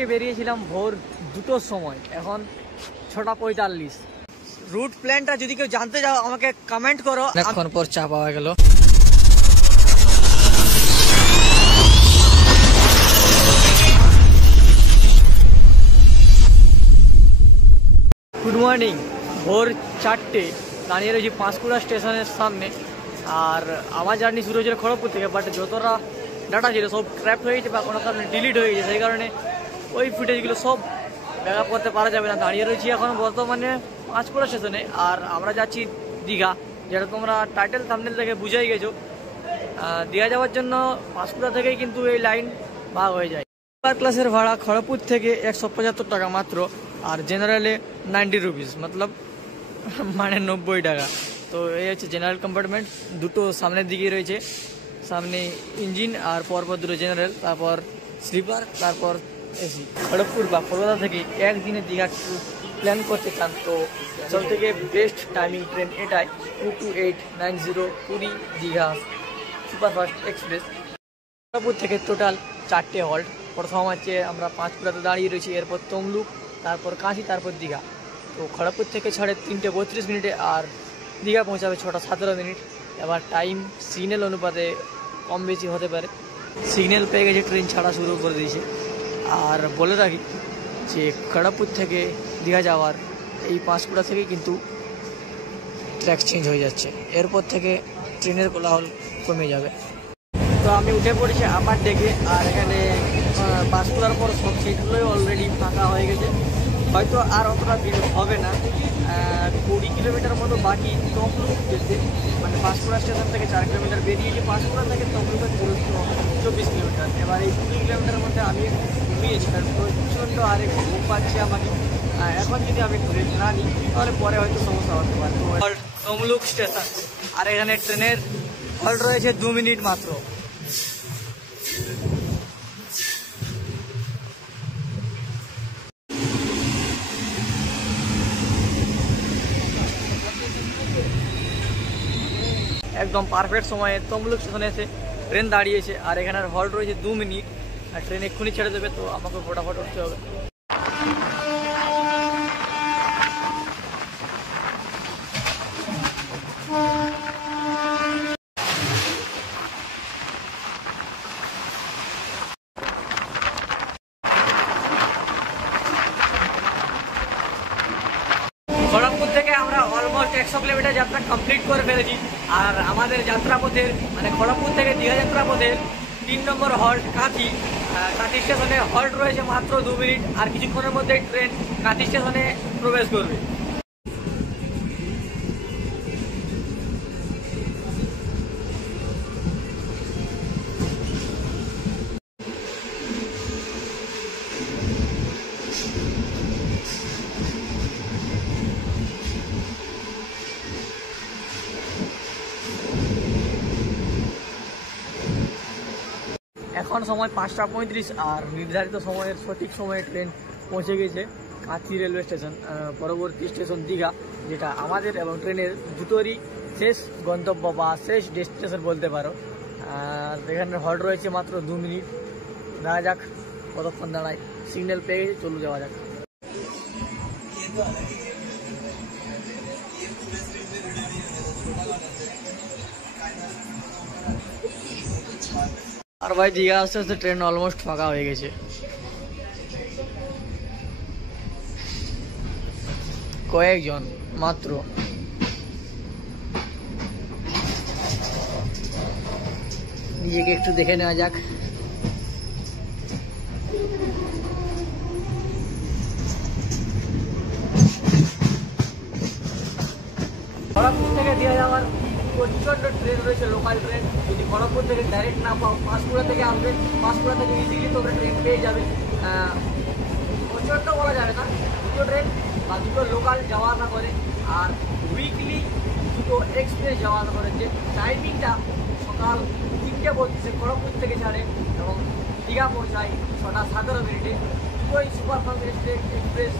বেরিয়েছিলাম ভোর 2টোর সময়, এখন 6:45। রুট প্ল্যানটা যদি কেউ জানতে চাও আমাকে কমেন্ট করো। এখন পর চা পাওয়া গেল। Good morning. ভোর 4টে দাঁড়িয়ে রয়েছি পাঁশকুড়া স্টেশনের সামনে। আর আমার জার্নি শুরু হয়েছিল খড়গপুর থেকে, বাট যতটা ডাটা ছিল সব ক্র্যাপ হয়ে গেছে বা কোনো কারণে ডিলিট হয়ে গেছে, সেই কারণে ওই ফুটেজগুলো সব ব্যাক আপ করতে পারা যাবে না। দাঁড়িয়ে রয়েছি এখন বর্তমানে পাঁশকুড়া স্টেশনে, আর আমরা যাচ্ছি দীঘা, যেটা তোমরা টাইটেল থাম্বনেল থেকে বুঝেই গেছো। দীঘা যাওয়ার জন্য পাঁশকুড়া থেকেই কিন্তু এই লাইন ভাগ হয়ে যায়। পার ক্লাসের ভাড়া খড়গপুর থেকে 175 টাকা মাত্র, আর জেনারেলে 90 রুপিস, মতলব মানে 90 টাকা। তো এই হচ্ছে জেনারেল কম্পার্টমেন্ট, দুটো সামনের দিকে রয়েছে, সামনে ইঞ্জিন আর পরপর দুটো জেনারেল, তারপর স্লিপার, তারপর এসি। খড়গপুর বা কলকাতা থেকে একদিনে দীঘা প্ল্যান করতে চান তো সব থেকে বেস্ট টাইমিং ট্রেন এটাই, 22890 পুরী দীঘা সুপারফাস্ট এক্সপ্রেস। খড়গপুর থেকে টোটাল 4টে হল্ট। প্রথম হচ্ছে আমরা পাঁশকুড়াতে দাঁড়িয়ে রয়েছি, এরপর তমলুক, তারপর কাঁচি, তারপর দীঘা। তো খড়গপুর থেকে ছাড়ে 3:32 মিনিটে, আর দীঘা পৌঁছাবে 6:17 মিনিট। এবার টাইম সিগন্যাল অনুপাতে কম বেশি হতে পারে। সিগন্যাল পেয়ে গেছে, ট্রেন ছাড়া শুরু করে দিয়েছে। আর বলে রাখি যে খড়গপুর থেকে দীঘা যাওয়ার এই পাঁশকুড়া থেকে কিন্তু ট্র্যাক চেঞ্জ হয়ে যাচ্ছে, এরপর থেকে ট্রেনের কোলাহল কমে যাবে। তো আমি উঠে পড়েছি আপার ডেকে, আর এখানে পাঁশকুড়ার পর সব সিটগুলোই অলরেডি ফাঁকা হয়ে গেছে, হয়তো আর অতটা ভিড় হবে না। 20 কিলোমিটার মতো বাকি তমলুক যেতে, মানে পাঁশকুড়া স্টেশন থেকে 4 কিলোমিটার বেরিয়েছে। পাঁশকুড়া থেকে তমলুকের দূরত্ব 24 কিলোমিটার। এবার এই 20 কিলোমিটারের মধ্যে আমি ঘুমিয়েছি, কারণ প্রচণ্ড আরে ঘুম পাচ্ছে আমাকে। এখন যদি আমি ঘুরে না নিই তাহলে পরে হয়তো সমস্যা হতে পারে। তমলুক স্টেশন, আর এখানে ট্রেনের হল্ট রয়েছে 2 মিনিট মাত্র। একদম পারফেক্ট সময়ে তমলুক স্টেশনে এসে ট্রেন দাঁড়িয়েছে, আর এখানে হল্ট রয়েছে 2 মিনিট, আর ট্রেন এক্ষুনি ছেড়ে দেবে, তো আমাকে ফটাফট উঠতে হবে। খড়গপুর থেকে আমরা অলমোস্ট 100 কিলোমিটার যাত্রা কমপ্লিট করে ফেলেছি। আর আমাদের যাত্রাপথের মানে খড়গপুর থেকে দীঘা যাত্রাপথের 3 নম্বর হল্ট কাঁথি। কাঁথি স্টেশনে হল্ট রয়েছে মাত্র 2 মিনিট, আর কিছুক্ষণের মধ্যেই ট্রেন কাঁথি স্টেশনে প্রবেশ করবে। এখন সময় 5:35, আর নির্ধারিত সময়ের সঠিক সময়ে ট্রেন পৌঁছে গেছে কাঁথি রেলওয়ে স্টেশন। পরবর্তী স্টেশন দীঘা, যেটা আমাদের এবং ট্রেনের দুটোরই শেষ গন্তব্য বা শেষ ডেস্টিনেশন বলতে পারো। আর এখানে হল্ট রয়েছে মাত্র 2 মিনিট। দেখা যাক কতক্ষণ দাঁড়ায়, সিগন্যাল পেয়ে গেছে, চলু যাওয়া যাক। আর ভাই দীঘা আস্তে আস্তে ট্রেন অলমোস্ট ফাঁকা হয়ে গেছে, কয়েকজন মাত্র। নিজেকে একটু দেখে নেওয়া যাক। খড়গপুর থেকে দীঘা যাওয়ার প্রচণ্ড ট্রেন রয়েছে, লোকাল ট্রেন। যদি খড়গপুর থেকে ডাইরেক্ট না পাও, পাঁশকুড়া থেকে আসবে, পাঁশকুড়া থেকে ইজিলি তোমরা ট্রেন পেয়ে যাবে। প্রচণ্ড বলা যাবে না, দুটো ট্রেন বা দুটো লোকাল যাওয়া আসা করে, আর উইকলি দুটো এক্সপ্রেস যাওয়া আসা করে। যে টাইমিংটা সকাল 3:32 খড়গপুর থেকে ছাড়ে এবং দীঘা পৌঁছায় 6:17 মিনিটে। দুটোই সুপারফাস্ট এক্সপ্রেস,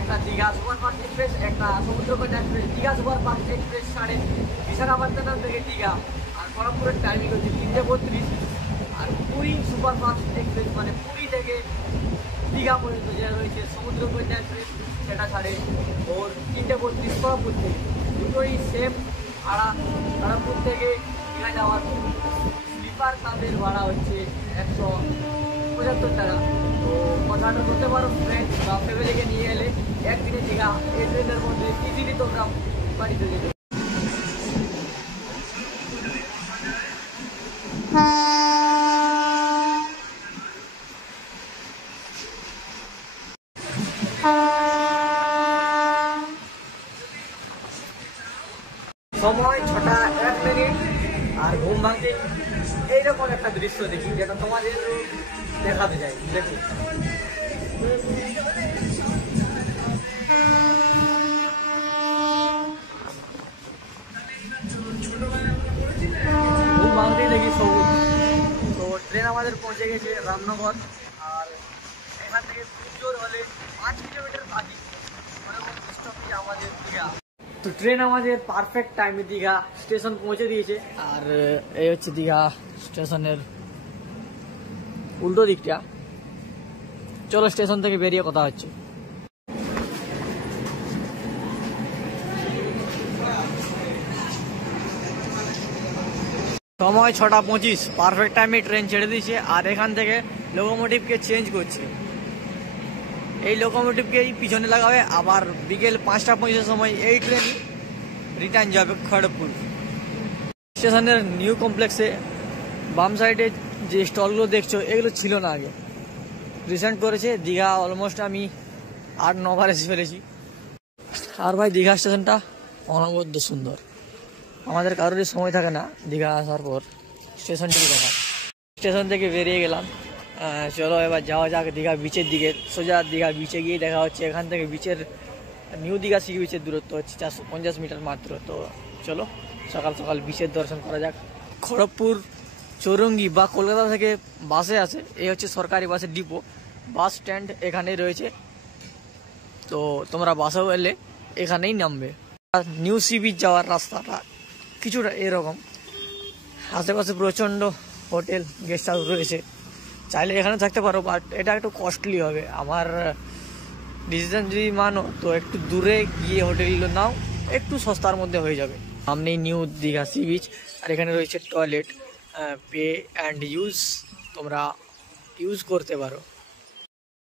একটা দীঘা সুপারফাস্ট এক্সপ্রেস, একটা সমুদ্রকন্যা এক্সপ্রেস। দীঘা সুপারফাস্ট এক্সপ্রেস ছাড়ে বিশাখাপত্তনম থেকে দীঘা, আর খড়গপুরের টাইমিং হচ্ছে 3:32। আর পুরী সুপারফাস্ট এক্সপ্রেস মানে পুরী থেকে দীঘা পর্যন্ত যেটা রয়েছে সমুদ্র পর্যায়ে ট্রেন, সেটা ছাড়ে ভোর 3:32 খড়গপুর থেকে। দুটোই সেম ভাড়া। খড়গপুর থেকে দীঘা যাওয়ার স্লিপার ক্লাবের ভাড়া হচ্ছে 175 টাকা। তো কথাটা করতে পারো ফ্রেন্ড বা ফ্যামিলিকে নিয়ে এলে একদিনে দীঘা এই ট্রেনের মধ্যে ইজিলি তোমরা বাড়িতে যেতে। সময় 6:01 আর ঘুম ভাঙতে এইরকম একটা দৃশ্য দেখি, যেটা তোমাদের দেখাতে চাই। দেখো ঘুম ভাঙতেই দেখি সবুজ। তো ট্রেন আমাদের পৌঁছে গেছে রামনগর। আর এখান থেকে খুব জোর হলে 5 কিলোমিটার বাকি স্টপেজ আমাদের দীঘা। তো ট্রেন আমাদের পারফেক্ট টাইমে দীঘা স্টেশন পৌঁছে দিয়েছে। আর এই হচ্ছে দীঘা স্টেশনের উল্টো দিকটা। চলো স্টেশন থেকে বেরিয়ে কথা হচ্ছে। সময় 6:25, পারফেক্ট টাইমে ট্রেন ছেড়ে দিয়েছে। আর এখান থেকে লোকোমোটিভকে চেঞ্জ করছে। এই লোকোমোটিভকেই পিছনে লাগাবে, আবার বিকেল 5:25 সময় এই ট্রেন রিটার্ন যাবে খড়গপুর। স্টেশনের নিউ কমপ্লেক্সে বাম সাইডে যে স্টলগুলো দেখছো এগুলো ছিল না আগে, রিসেন্ট করেছে। দীঘা অলমোস্ট আমি 8-9 বার এসে ফেলেছি। আর ভাই দীঘা স্টেশনটা অনবদ্য সুন্দর। আমাদের কারোরই সময় থাকে না দীঘা আসার পর স্টেশনটিকে দেখা। স্টেশন থেকে বেরিয়ে গেলাম। চলো এবার যাওয়া যাক দীঘা বিচের দিকে। সোজা দীঘা বিচে গিয়ে দেখা হচ্ছে। এখান থেকে বিচের নিউ দীঘা সি বিচের দূরত্ব হচ্ছে 450 মিটার মাত্র। তো চলো সকাল সকাল বিচের দর্শন করা যাক। খড়গপুর চৌরঙ্গি বা কলকাতা থেকে বাসে আসে। এই হচ্ছে সরকারি বাসের ডিপো। বাস স্ট্যান্ড এখানেই রয়েছে। তো তোমরা বাসেও এলে এখানেই নামবে। আর নিউ সি বিচ যাওয়ার রাস্তাটা কিছুটা এরকম। আশেপাশে প্রচণ্ড হোটেল গেস্ট হাউস রয়েছে, চাইলে এখানে থাকতে পারো, বাট এটা একটু কস্টলি হবে। আমার ডিসিশন যদি মানো তো একটু দূরে গিয়ে হোটেলগুলো নাও, একটু সস্তার মধ্যে হয়ে যাবে। সামনেই নিউ দীঘা সি বিচ। আর এখানে রয়েছে টয়লেট, পে অ্যান্ড ইউজ, তোমরা ইউজ করতে পারো।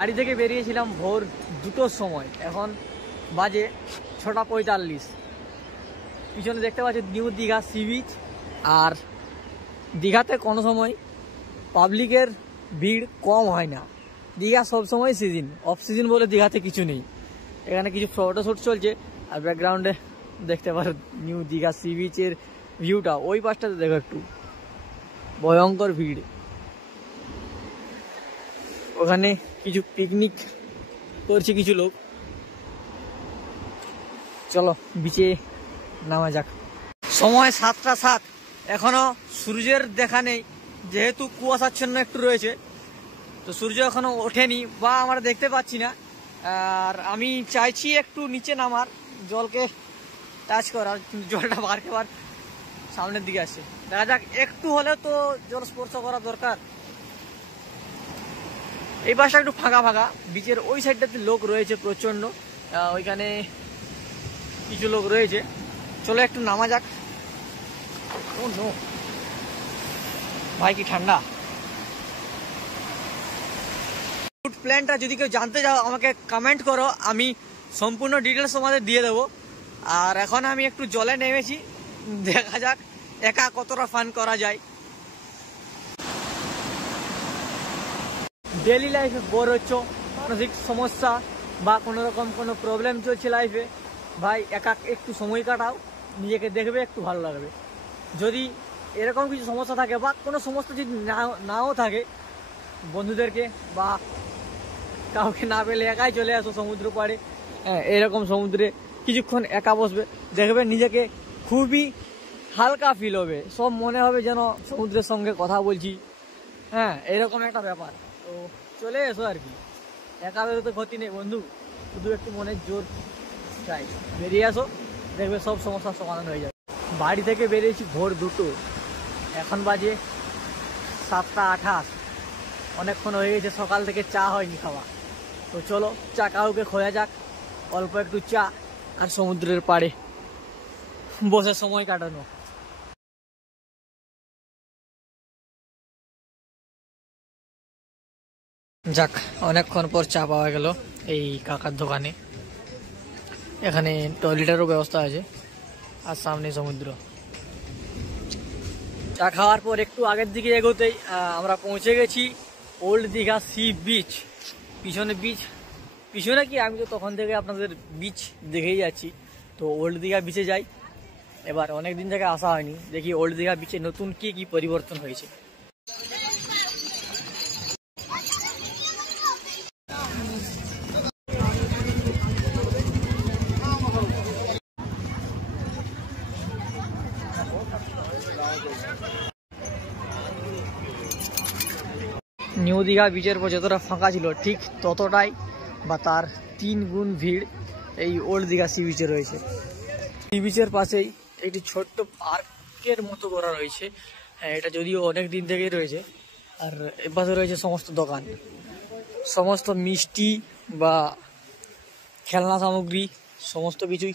বাড়ি থেকে বেরিয়েছিলাম ভোর 2টোর সময়, এখন বাজে 6:45। পিছনে দেখতে পাচ্ছি নিউ দীঘা সি বিচ। আর দীঘাতে কোনো সময় পাবলিকের ভিড় কম হয় না। দীঘা সবসময় সিজন, অফ সিজন বলে দীঘাতে কিছু নেই। এখানে কিছু ফটোশ্যুট চলছে। আর ব্যাকগ্রাউন্ডে দেখতে পারো নিউ দীঘা সি বিচের ভিউটা। ওই পাশটাতে দেখো একটু ভয়ঙ্কর ভিড়। ওখানে কিছু পিকনিক করছে কিছু লোক। চলো বিচে নামা যাক। সময় 7:07, এখনো সূর্যের দেখা নেই, যেহেতু কুয়াশাচ্ছন্ন একটু রয়েছে। তো সূর্য এখনো ওঠেনি বা আমরা দেখতে পাচ্ছি না। আর আমি চাইছি একটু নিচে নামার, জলকে টাচ করার, জলটা বার সামনের দিকে আসছে। দেখা যাক, একটু হলেও তো জল স্পর্শ করা দরকার। এই পাশটা একটু ফাঁকা ফাঁকা। বিচের ওই সাইডটাতে লোক রয়েছে প্রচণ্ড, ওইখানে কিছু লোক রয়েছে। চলো একটু নামা যাক। ও নো ভাই, কি ঠান্ডা। ফুড প্ল্যানটা যদি কেউ জানতে চাও আমাকে কমেন্ট করো, আমি সম্পূর্ণ ডিটেলস তোমাদের দিয়ে দেবো। আর এখন আমি একটু জলে নেমেছি, দেখা যাক একা কতটা ফান করা যায়। ডেলি লাইফে বোর হচ্ছ, মানসিক সমস্যা বা কোনো রকম কোনো প্রবলেম চলছে লাইফে, ভাই একা একটু সময় কাটাও, নিজেকে দেখবে, একটু ভালো লাগবে। যদি এরকম কিছু সমস্যা থাকে বা কোনো সমস্যা যদি নাও থাকে, বন্ধুদেরকে বা কাউকে না পেলে একাই চলে আসো সমুদ্র পাড়ে। হ্যাঁ, এরকম সমুদ্রে কিছুক্ষণ একা বসবে, দেখবে নিজেকে খুবই হালকা ফিল হবে। সব মনে হবে যেন সমুদ্রের সঙ্গে কথা বলছি। হ্যাঁ, এরকম একটা ব্যাপার। তো চলে এসো আর কি, একা বেরোতে ক্ষতি নেই বন্ধু, শুধু একটু মনের জোর চাই। বেরিয়ে আসো, দেখবে সব সমস্যার সমাধান হয়ে যাবে। বাড়ি থেকে বেরিয়েছি ভোর 2টো, এখন বাজে 7:28। অনেকক্ষণ হয়ে গেছে, সকাল থেকে চা হয়নি খাওয়া। তো চলো চা কাউকে খোঁজা যাক, অল্প একটু চা আর সমুদ্রের পাড়ে বসে সময় কাটানো। যাক, অনেকক্ষণ পর চা পাওয়া গেল এই কাকার দোকানে। এখানে টয়লেটেরও ব্যবস্থা আছে আর সামনে সমুদ্র। চা খাওয়ার পর একটু আগের দিকে এগোতেই আমরা পৌঁছে গেছি ওল্ড দীঘা সি বিচ। পিছনে বিচ, পিছনে কি, আমি তো তখন থেকে আপনাদের বিচ দেখেই যাচ্ছি। তো ওল্ড দীঘা বিচে যাই এবার, অনেক দিন থেকে আসা হয়নি, দেখি ওল্ড দীঘা বিচে নতুন কি কি পরিবর্তন হয়েছে। নিউ দীঘা বিচের পর যতটা ফাঁকা ছিল ঠিক ততটাই বা তার 3 গুণ ভিড় এই ওল্ড দীঘা সি বিচে রয়েছে। সি বিচের পাশেই একটি ছোট্ট পার্কের মতো করা রয়েছে। এটা যদিও অনেক দিন থেকেই রয়েছে। আর এপাশে রয়েছে সমস্ত দোকান, সমস্ত মিষ্টি বা খেলনা সামগ্রী সমস্ত কিছুই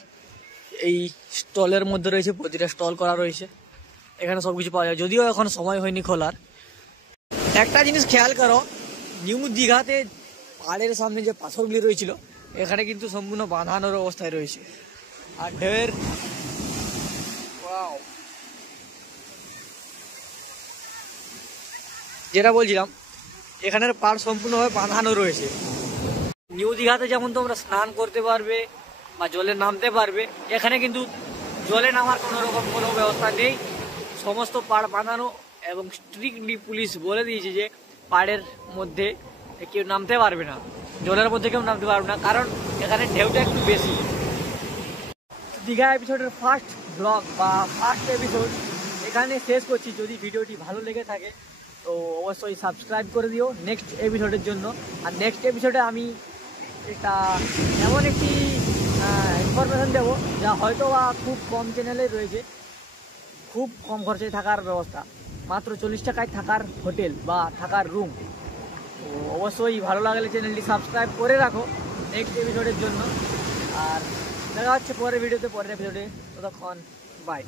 এই স্টলের মধ্যে রয়েছে। প্রতিটা স্টল করা রয়েছে, এখানে সব কিছু পাওয়া যায়, যদিও এখন সময় হয়নি খোলার। একটা জিনিস খেয়াল করো, নিউ দীঘাতে পাহাড়ের সামনে যে পাথরগুলি রয়েছিল এখানে কিন্তু সম্পূর্ণ বাঁধানোর অবস্থায় রয়েছে। আর ঢের যেটা বলছিলাম, এখানের পাড় সম্পূর্ণভাবে বাঁধানো রয়েছে। নিউ দীঘাতে যেমন তোমরা স্নান করতে পারবে বা জলে নামতে পারবে, এখানে কিন্তু জলে নামার কোনো রকম কোনো ব্যবস্থা নেই। সমস্ত পাড় বাঁধানো এবং স্ট্রিক্টলি পুলিশ বলে দিয়েছে যে পাড়ের মধ্যে কেউ নামতে পারবে না, জলের মধ্যে কেউ নামতে পারবে না, কারণ এখানে ঢেউটা একটু বেশি। দীঘা এপিসোডের ফার্স্ট ব্লগ বা ফার্স্ট এপিসোড এখানে শেষ করছি। যদি ভিডিওটি ভালো লেগে থাকে তো অবশ্যই সাবস্ক্রাইব করে দিও নেক্সট এপিসোডের জন্য। আর নেক্সট এপিসোডে আমি এটা এমন একটি ইনফরমেশন দেবো যা হয়তো বা খুব কম চ্যানেলে রয়েছে। খুব কম খরচে থাকার ব্যবস্থা, মাত্র 40 টাকায় থাকার হোটেল বা থাকার রুম। তো অবশ্যই ভালো লাগলে চ্যানেলটি সাবস্ক্রাইব করে রাখো নেক্সট এপিসোডের জন্য। আর দেখা হচ্ছে পরের ভিডিওতে, পরের এপিসোডে। ততক্ষণ বাই।